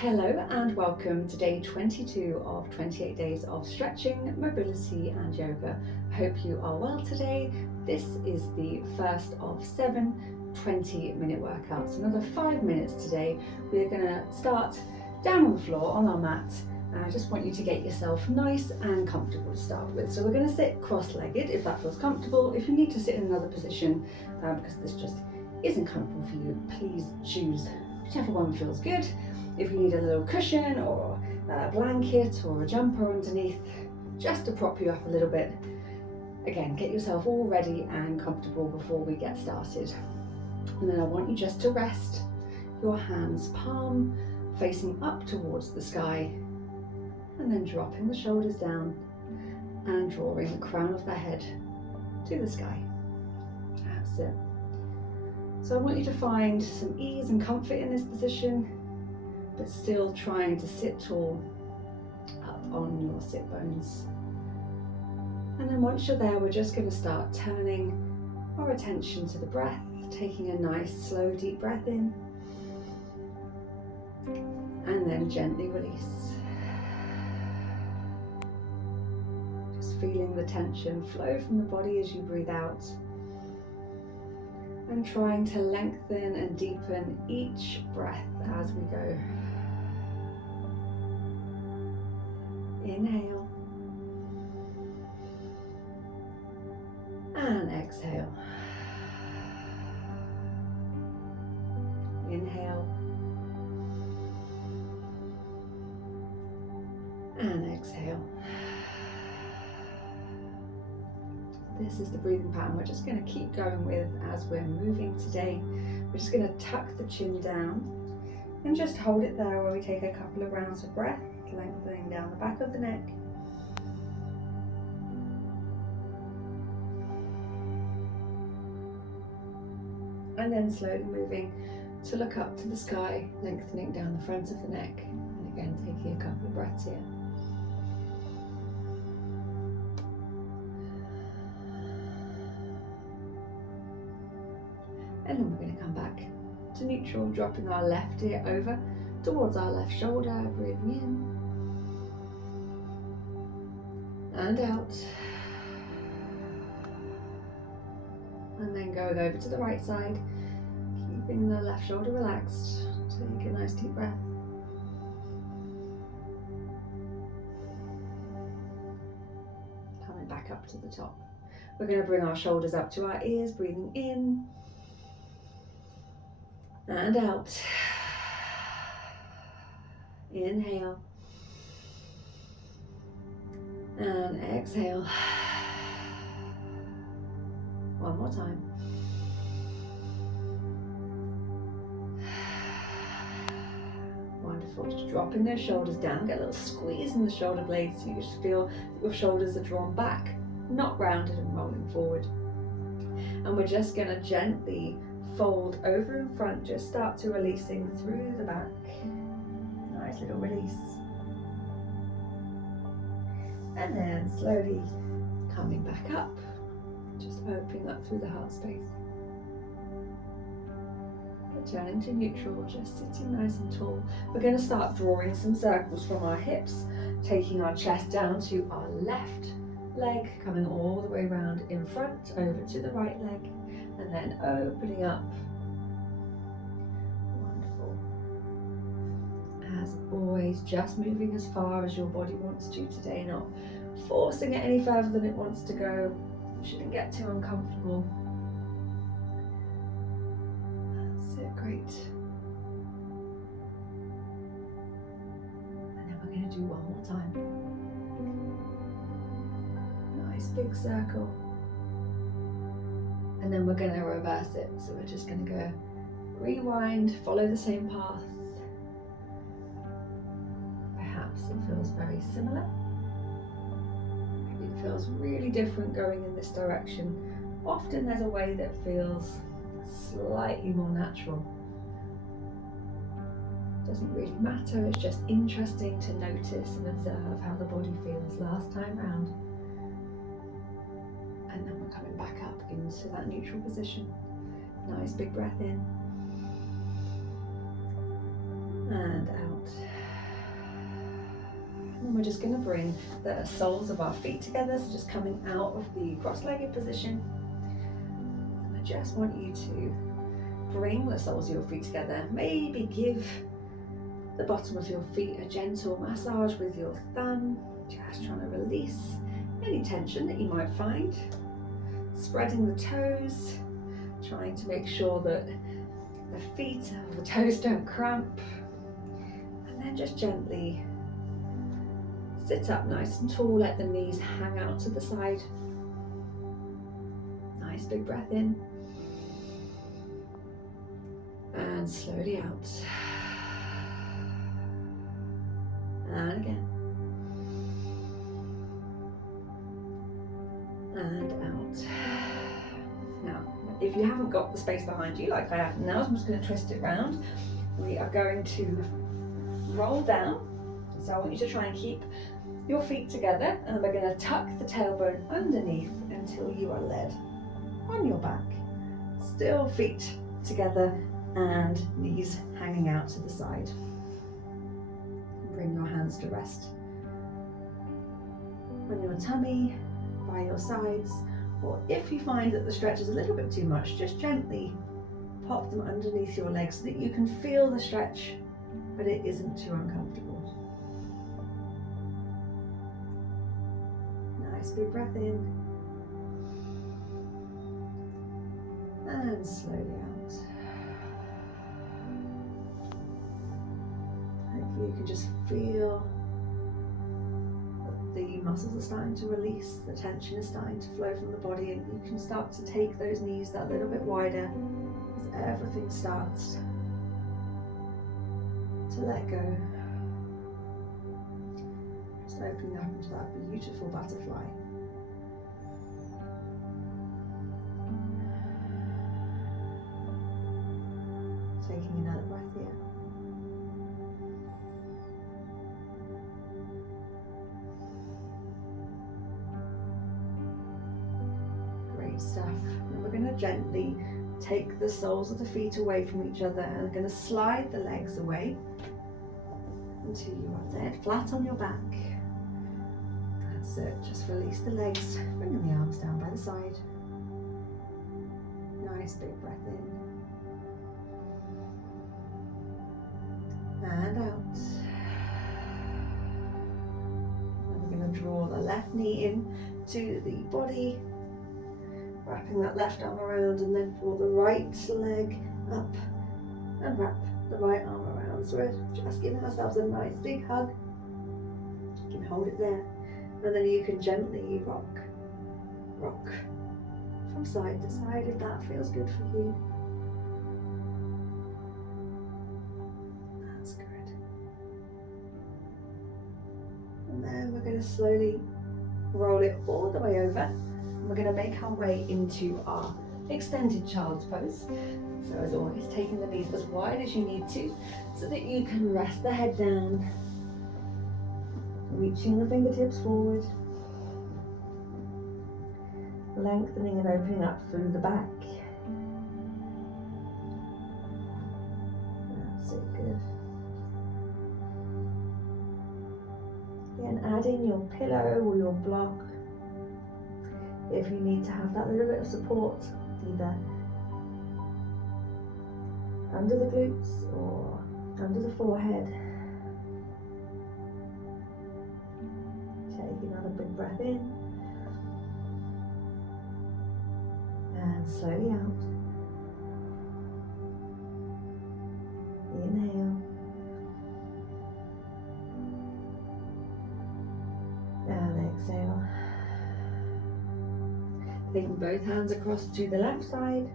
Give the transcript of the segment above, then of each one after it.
Hello and welcome to day 22 of 28 days of stretching, mobility and yoga. Hope you are well today. This is the first of 7 20-minute workouts. Another 5 minutes today. We're going to start down on the floor on our mat, and I just want you to get yourself nice and comfortable to start with. So we're going to sit cross-legged if that feels comfortable. If you need to sit in another position because this just isn't comfortable for you, please choose whichever one feels good. If you need a little cushion or a blanket or a jumper underneath, just to prop you up a little bit. Again, get yourself all ready and comfortable before we get started. And then I want you just to rest your hands palm facing up towards the sky, and then dropping the shoulders down and drawing the crown of the head to the sky. That's it. So I want you to find some ease and comfort in this position, but still trying to sit tall up on your sit bones. And then once you're there, we're just going to start turning our attention to the breath, taking a nice slow deep breath in, and then gently release. Just feeling the tension flow from the body as you breathe out, and trying to lengthen and deepen each breath as we go. Inhale and exhale. Inhale and exhale. This is the breathing pattern we're just going to keep going with as we're moving today. We're just going to tuck the chin down and just hold it there while we take a couple of rounds of breath, lengthening down the back of the neck. And then slowly moving to look up to the sky, lengthening down the front of the neck. And again, taking a couple of breaths here. And then we're going to come back to neutral, dropping our left ear over towards our left shoulder, breathing in and out. And then going over to the right side, keeping the left shoulder relaxed. Take a nice deep breath. Coming back up to the top. We're going to bring our shoulders up to our ears, breathing in and out. Inhale and exhale. One more time. Wonderful. Just dropping those shoulders down. Get a little squeeze in the shoulder blades so you just feel that your shoulders are drawn back, not rounded and rolling forward. And we're just going to gently fold over in front, just start to releasing through the back. Nice little release. And then slowly coming back up, just opening up through the heart space. Returning to neutral, just sitting nice and tall. We're going to start drawing some circles from our hips, taking our chest down to our left leg, coming all the way around in front, over to the right leg, and then opening up. Wonderful. As always, just moving as far as your body wants to today, not forcing it any further than it wants to go. You shouldn't get too uncomfortable. That's it, great. And then we're going to do one more time. Nice big circle. And then we're going to reverse it. So we're just going to go rewind, follow the same path. Perhaps it feels very similar. Maybe it feels really different going in this direction. Often there's a way that feels slightly more natural. Doesn't really matter, it's just interesting to notice and observe how the body feels last time round. And then we're coming back up into that neutral position. Nice big breath in and out. we're just going to bring the soles of our feet together, so just coming out of the cross-legged position. And I just want you to bring the soles of your feet together. Maybe give the bottom of your feet a gentle massage with your thumb, just trying to release any tension that you might find. Spreading the toes, trying to make sure that the feet or the toes don't cramp. And then just gently sit up nice and tall, let the knees hang out to the side. Nice big breath in. And slowly out. And again. And out. Now, if you haven't got the space behind you like I have now, I'm just going to twist it round. We are going to roll down. So I want you to try and keep your feet together, and we're going to tuck the tailbone underneath until you are led on your back. Still feet together and knees hanging out to the side. Bring your hands to rest on your tummy, by your sides, or if you find that the stretch is a little bit too much, just gently pop them underneath your legs so that you can feel the stretch, but it isn't too uncomfortable. Nice big breath in, and slowly out. Hopefully you can just feel that the muscles are starting to release, the tension is starting to flow from the body, and you can start to take those knees that little bit wider as everything starts to let go. Just opening up into that beautiful butterfly. Taking another breath here. Great stuff. And we're going to gently take the soles of the feet away from each other, and we're going to slide the legs away until you are dead flat on your back. That's it. Just release the legs, bringing the arms down by the side. Nice big breath in. And out. And we're going to draw the left knee in to the body, wrapping that left arm around, and then draw the right leg up and wrap the right arm around. So we're just giving ourselves a nice big hug. You can hold it there, and then you can gently rock from side to side if that feels good for you. That's good. And then we're going to slowly roll it all the way over. We're going to make our way into our extended child's pose. So as always, taking the knees as wide as you need to so that you can rest the head down, reaching the fingertips forward, lengthening and opening up through the back. That's it, good. Again, add in your pillow or your block if you need to have that little bit of support, either under the glutes or under the forehead. Take another big breath in and slowly out. Inhale and exhale. Taking both hands across to the left side.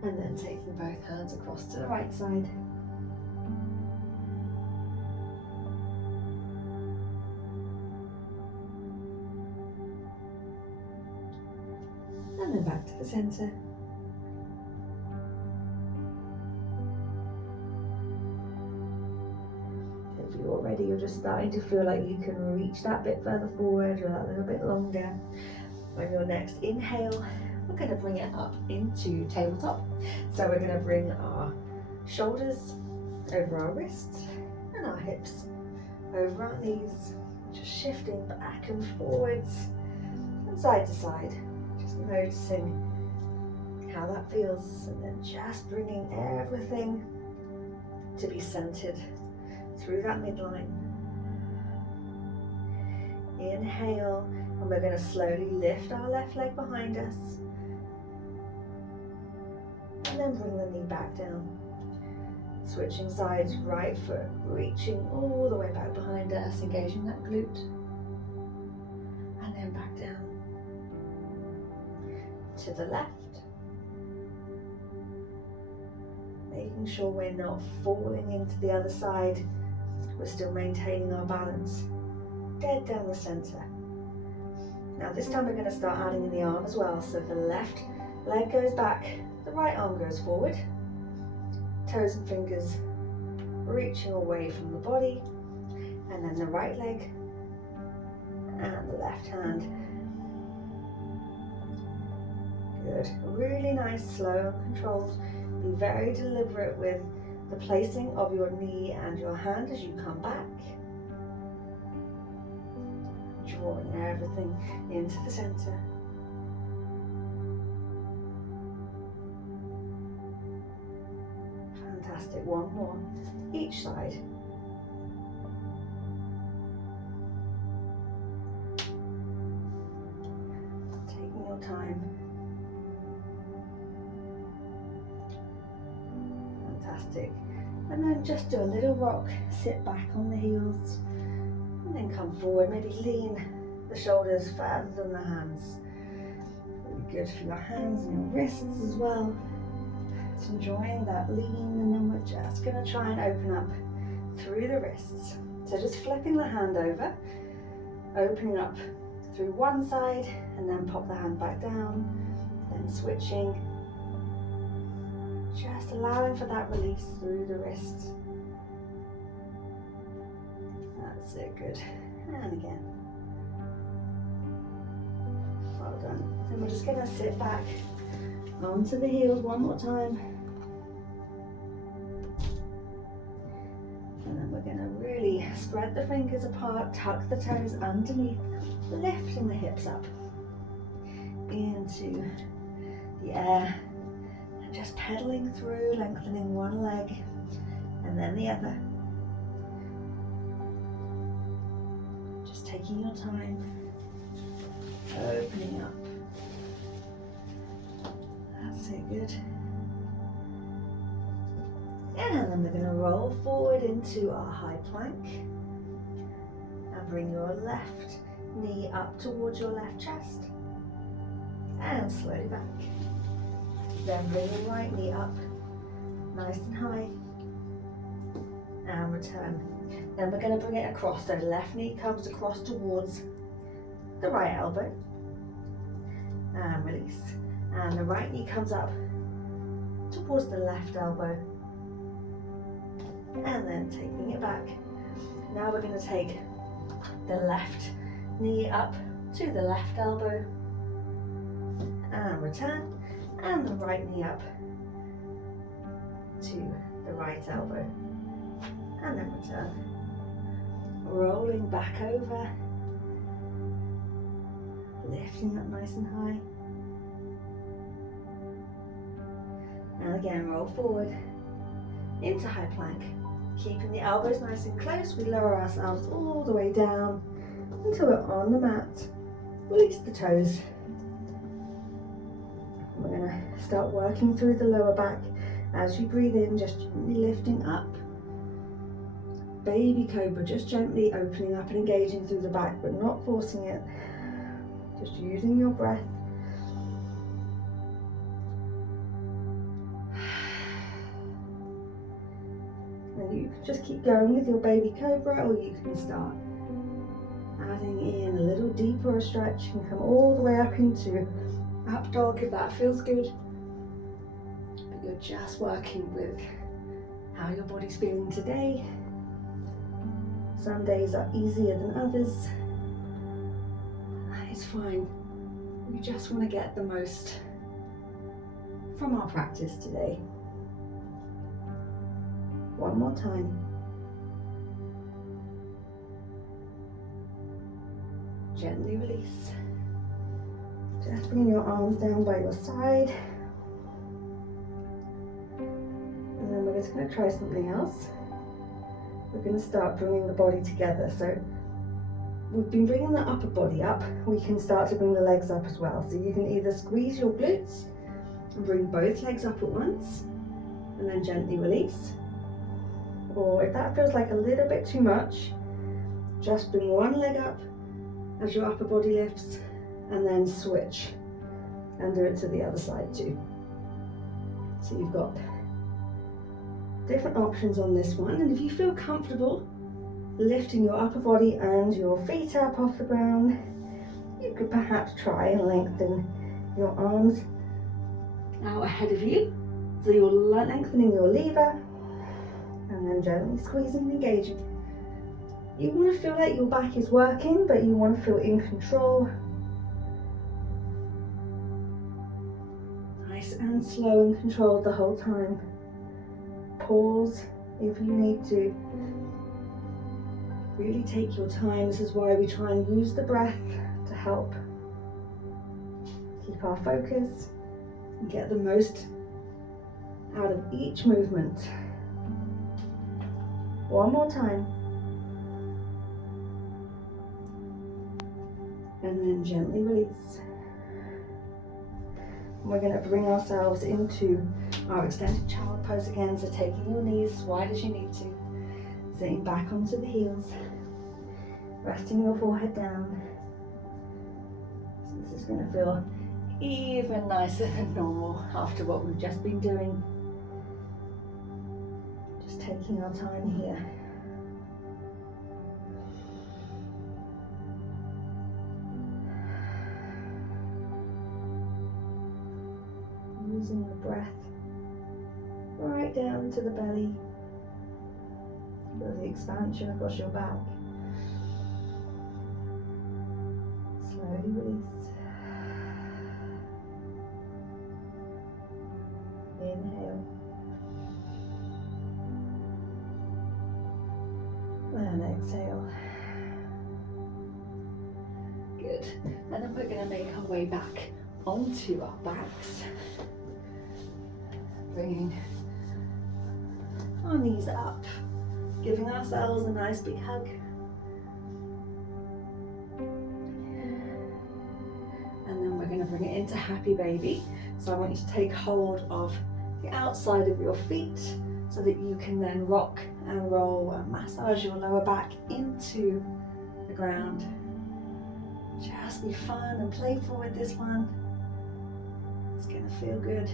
And then taking both hands across to the right side. And then back to the centre. If you're ready, you'll just starting to feel like you can reach that bit further forward or that little bit longer. On your next inhale, we're going to bring it up into tabletop. So we're going to bring our shoulders over our wrists and our hips over our knees, just shifting back and forwards and side to side, just noticing how that feels, and then just bringing everything to be centered through that midline. Inhale, and we're going to slowly lift our left leg behind us, and then bring the knee back down. Switching sides, right foot reaching all the way back behind us, engaging that glute, and then back down. To the left, making sure we're not falling into the other side, we're still maintaining our balance, dead down the center. Now this time we're going to start adding in the arm as well, so the left leg goes back, the right arm goes forward, toes and fingers reaching away from the body, and then the right leg and the left hand. Good, really nice, slow and controlled. Be very deliberate with the placing of your knee and your hand as you come back. Drawing everything into the center. Fantastic, one more, each side. Taking your time. Fantastic. And then just do a little rock, sit back on the heels, and then come forward. Maybe lean the shoulders further than the hands. Really good for your hands and your wrists as well. Just enjoying that lean, and then we're just going to try and open up through the wrists. So just flipping the hand over, opening up through one side, and then pop the hand back down, then switching. Just allowing for that release through the wrists. That's it, good. And again. Well done. And we're just going to sit back onto the heels one more time. And then we're going to really spread the fingers apart, tuck the toes underneath, lifting the hips up into the air. Just pedaling through, lengthening one leg and then the other. Just taking your time, opening up. That's it, good. And then we're going to roll forward into our high plank. And bring your left knee up towards your left chest. And slowly back. Then bring the right knee up, nice and high, and return. Then we're going to bring it across, so left knee comes across towards the right elbow, and release. And the right knee comes up towards the left elbow, and then taking it back. Now we're going to take the left knee up to the left elbow, and return. And the right knee up to the right elbow, and then return. Rolling back over, lifting up nice and high. And again, roll forward into high plank. Keeping the elbows nice and close, we lower ourselves all the way down until we're on the mat. Release the toes. We're going to start working through the lower back. As you breathe in, just gently lifting up. Baby cobra, just gently opening up and engaging through the back, but not forcing it. Just using your breath. And you can just keep going with your baby cobra, or you can start adding in a little deeper stretch and come all the way up into up dog if that feels good. But you're just working with how your body's feeling today. some days are easier than others. It's fine. We just want to get the most from our practice today. One more time. Gently release. Just bring your arms down by your side. And then we're just going to try something else. We're going to start bringing the body together. So we've been bringing the upper body up. We can start to bring the legs up as well. So you can either squeeze your glutes and bring both legs up at once and then gently release. Or if that feels like a little bit too much, just bring one leg up as your upper body lifts and then switch and do it to the other side too. So you've got different options on this one, and if you feel comfortable lifting your upper body and your feet up off the ground, you could perhaps try and lengthen your arms out ahead of you. So you're lengthening your lever and then gently squeezing and engaging. You want to feel like your back is working, but you want to feel in control. Nice and slow and controlled the whole time. Pause if you need to. Really take your time. This is why we try and use the breath to help keep our focus and get the most out of each movement. One more time. And then gently release. We're going to bring ourselves into our extended child pose again. So taking your knees as wide as you need to. Sitting back onto the heels. Resting your forehead down. So this is going to feel even nicer than normal after what we've just been doing. Just taking our time here. Using the breath right down to the belly. Feel the expansion across your back. Slowly release. Inhale. And exhale. Good. And then we're going to make our way back onto our backs. Bringing our knees up, giving ourselves a nice big hug. And then we're going to bring it into happy baby. So I want you to take hold of the outside of your feet so that you can then rock and roll and massage your lower back into the ground. Just be fun and playful with this one. It's going to feel good.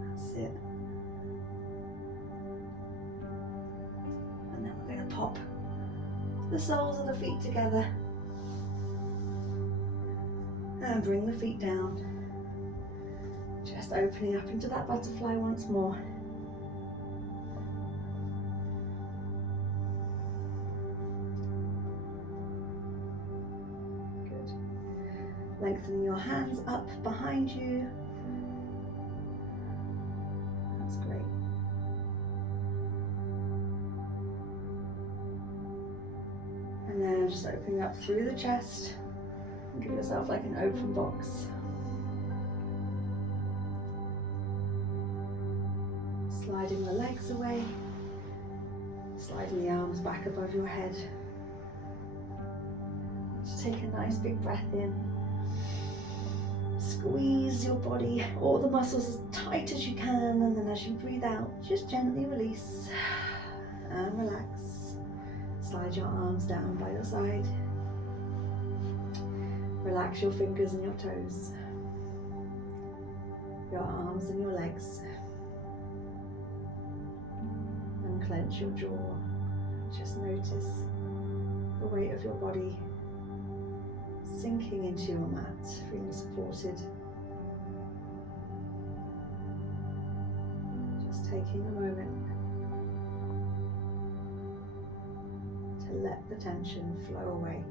That's it. And then we're going to pop the soles of the feet together and bring the feet down. Just opening up into that butterfly once more. Good. Lengthening your hands up behind you. That's great. And then just opening up through the chest. Give yourself like an open box. Sliding the legs away. Sliding the arms back above your head. Just take a nice big breath in. Squeeze your body, all the muscles as tight as you can, and then as you breathe out, just gently release and relax. Slide your arms down by your side. Relax your fingers and your toes, your arms and your legs. And clench your jaw. Just notice the weight of your body sinking into your mat, feeling supported. Just taking a moment let the tension flow away.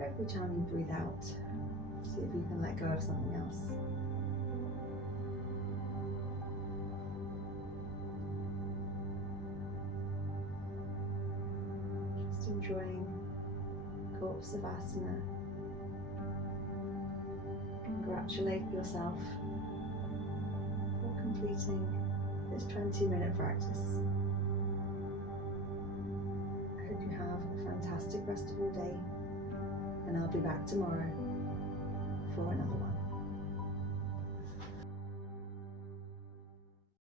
Every time you breathe out, see if you can let go of something else. Just enjoying Savasana. Congratulate yourself for completing this 20-minute practice. I hope you have a fantastic rest of your day, and I'll be back tomorrow for another one.